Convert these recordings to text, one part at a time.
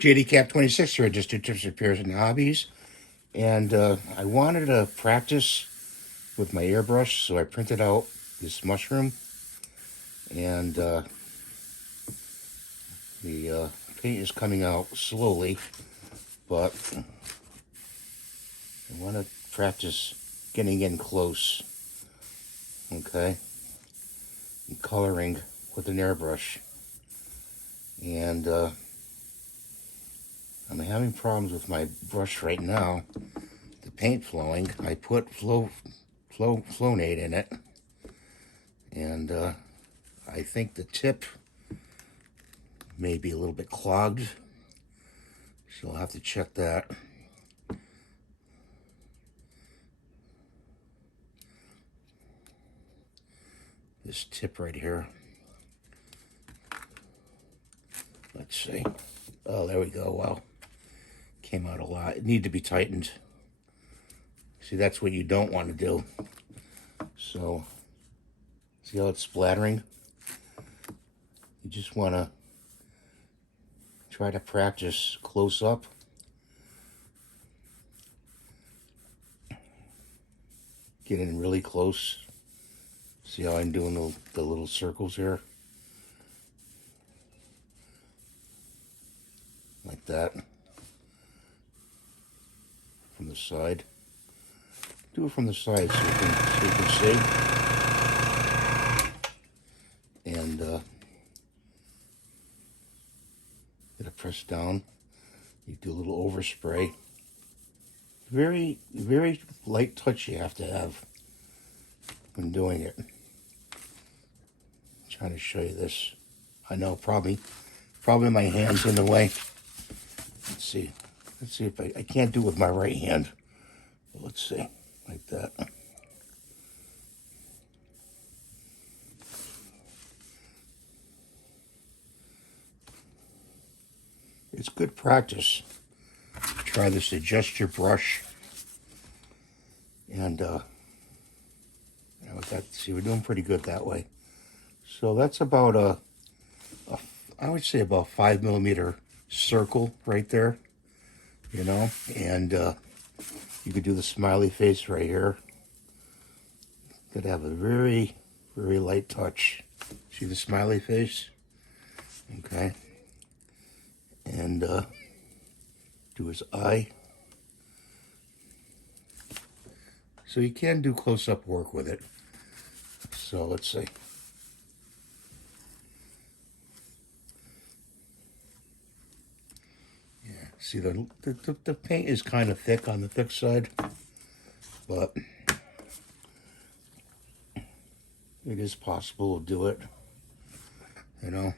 JDCap26 here, just do tips, repairs, and hobbies. And I wanted to practice with my airbrush, so I printed out this mushroom. And the paint is coming out slowly, but I want to practice getting in close, okay, and coloring with an airbrush. And I'm having problems with my brush right now. The paint flowing. I put Flonate in it, and I think the tip may be a little bit clogged, so I'll have to check that. This tip right here. Let's see. Oh, there we go. Wow. Came out a lot. It needed to be tightened. See, that's what you don't want to do. So, see how it's splattering? You just want to try to practice close up. Get in really close. See how I'm doing the little circles here? Like that. From the side. Do it from the side so you can see. And get it pressed down. You do a little overspray. Very, very light touch you have to have when doing it. I'm trying to show you this. I know, probably my hand's in the way. Let's see if I can't do it with my right hand. But let's see, like that. It's good practice. Try this, adjust your brush. And see, we're doing pretty good that way. So that's about I would say about 5mm circle right there, you know. And you could do the smiley face right here. Could have a very, very light touch. See the smiley face? Okay. And do his eye. So you can do close-up work with it. So let's see. Yeah, see the paint is kind of thick on the thick side, but it is possible to do it, you know,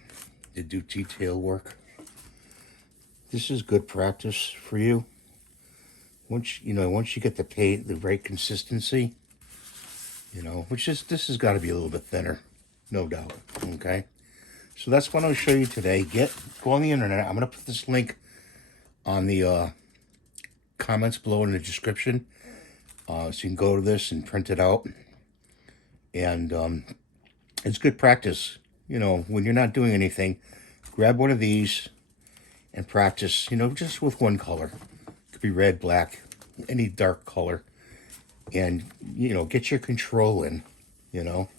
to do detail work. This is good practice for you. Once you get the paint, the right consistency, you know, this has got to be a little bit thinner, no doubt, okay? So that's what I'll show you today. Go on the internet. I'm going to put this link on the comments below in the description, so you can go to this and print it out. And it's good practice. You know, when you're not doing anything, grab one of these and practice, you know, just with one color. It could be red, black, any dark color. And, you know, get your control in, you know.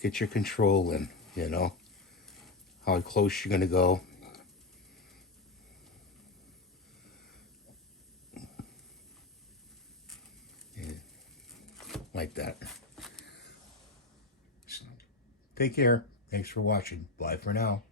Get your control in, you know. How close you're going to go. Yeah, like that. Take care. Thanks for watching. Bye for now.